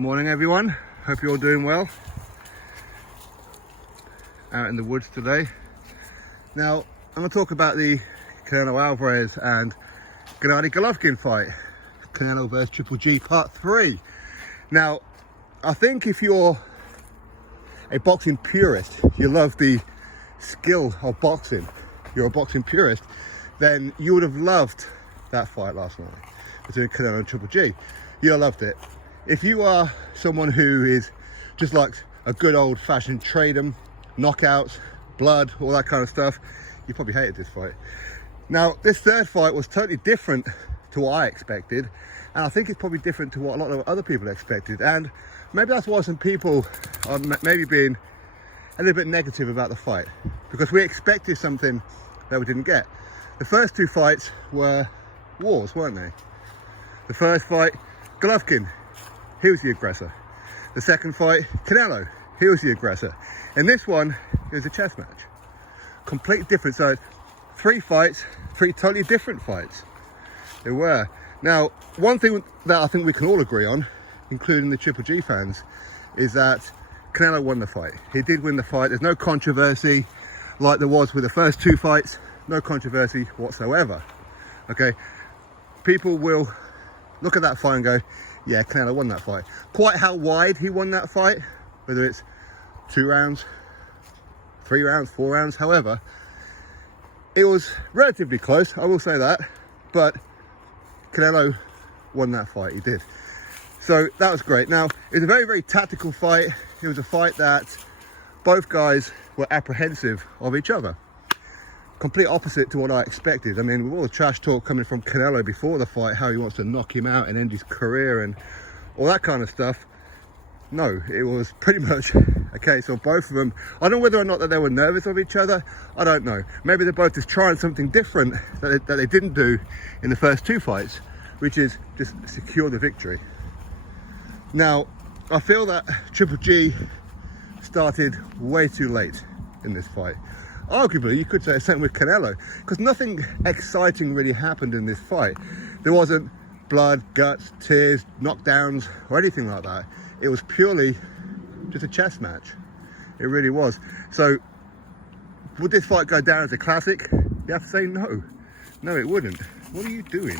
Morning everyone, hope you're all doing well. Out in the woods today. Now I'm going to talk about the Canelo Alvarez and Gennady Golovkin fight. Canelo vs Triple G part 3. Now I think if you're a boxing purist, you love the skill of boxing, you're a boxing purist, then you would have loved that fight last night between Canelo and Triple G. You loved it. If you are someone who is just likes a good old-fashioned trade 'em, knockouts, blood, all that kind of stuff, you probably hated this fight. Now this third fight was totally different to what I expected, and I think it's probably different to what a lot of other people expected, and maybe that's why some people are maybe being a little bit negative about the fight, because we expected something that we didn't get. The first two fights were wars, weren't they? The first fight, Golovkin, he was the aggressor. The second fight, Canelo, he was the aggressor. In this one, it was a chess match. Completely different. So 3 fights, 3 totally different fights. They were. Now, one thing that I think we can all agree on, including the Triple G fans, is that Canelo won the fight. He did win the fight. There's no controversy like there was with the first 2 fights. No controversy whatsoever. Okay, people will look at that fight and go, yeah, Canelo won that fight. Quite how wide he won that fight, whether it's 2 rounds, 3 rounds, 4 rounds, however, it was relatively close, I will say that, but Canelo won that fight, he did. So that was great. Now, it was a very, very tactical fight. It was a fight that both guys were apprehensive of each other. Complete opposite to what I expected. I mean, with all the trash talk coming from Canelo before the fight, how he wants to knock him out and end his career and all that kind of stuff. No, it was pretty much a case of both of them. I don't know whether or not that they were nervous of each other. I don't know. Maybe they're both just trying something different that they didn't do in the first 2 fights, which is just secure the victory. Now, I feel that Triple G started way too late in this fight. Arguably, you could say the same with Canelo, because nothing exciting really happened in this fight. There wasn't blood, guts, tears, knockdowns, or anything like that. It was purely just a chess match. It really was. So, would this fight go down as a classic? You have to say no. No, it wouldn't. What are you doing?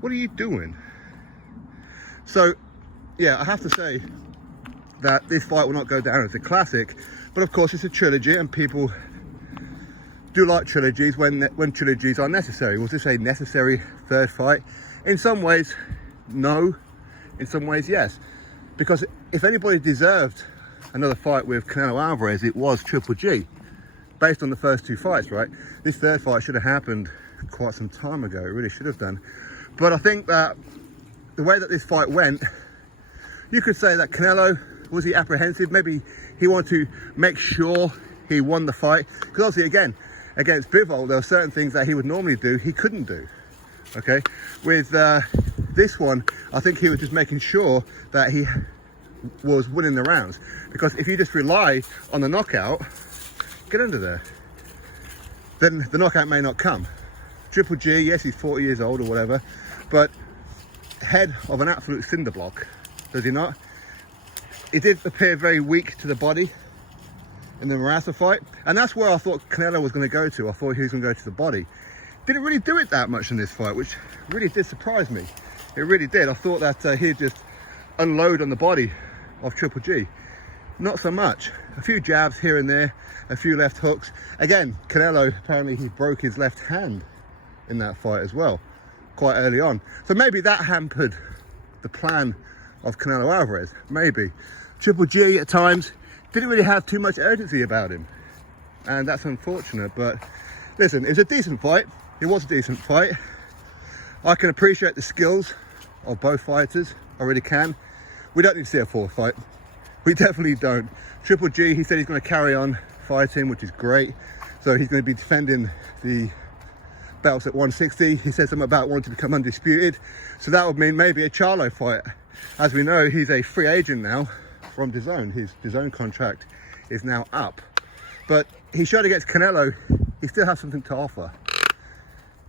What are you doing? So, yeah, I have to say that this fight will not go down as a classic. But of course, it's a trilogy, and people do like trilogies when trilogies are necessary. Was this a necessary third fight? In some ways, no. In some ways, yes. Because if anybody deserved another fight with Canelo Alvarez, it was Triple G. Based on the first 2 fights, right? This third fight should have happened quite some time ago. It really should have done. But I think that the way that this fight went, you could say that Canelo, was he apprehensive? Maybe he wanted to make sure he won the fight. Because obviously, again, against Bivol, there were certain things that he would normally do, he couldn't do. Okay? With this one, I think he was just making sure that he was winning the rounds. Because if you just rely on the knockout, get under there, then the knockout may not come. Triple G, yes, he's 40 years old or whatever, but head of an absolute cinder block, does he not? He did appear very weak to the body in the Marassa fight, and that's where I thought Canelo was going to go to. I thought he was going to go to the body. Didn't really do it that much in this fight, which really did surprise me. It really did. I thought that he'd just unload on the body of Triple G. Not so much. A few jabs here and there, a few left hooks. Again, Canelo, apparently he broke his left hand in that fight as well, quite early on. So maybe that hampered the plan of Canelo Alvarez, maybe. Triple G at times didn't really have too much urgency about him, and that's unfortunate. But listen, it was a decent fight. It was a decent fight. I can appreciate the skills of both fighters, I really can. We don't need to see a 4th fight. We definitely don't. Triple G, he said he's going to carry on fighting, which is great. So he's going to be defending the belts at 160. He said something about wanting to become undisputed. So that would mean maybe a Charlo fight. As we know, he's a free agent now from DAZN. His DAZN contract is now up. But he showed against Canelo, he still has something to offer.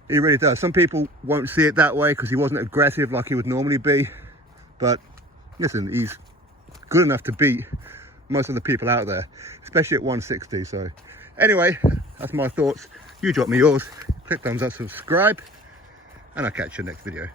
He really does. Some people won't see it that way because he wasn't aggressive like he would normally be. But listen, he's good enough to beat most of the people out there, especially at 160. So anyway, that's my thoughts. You drop me yours, click thumbs up, subscribe, and I'll catch you next video.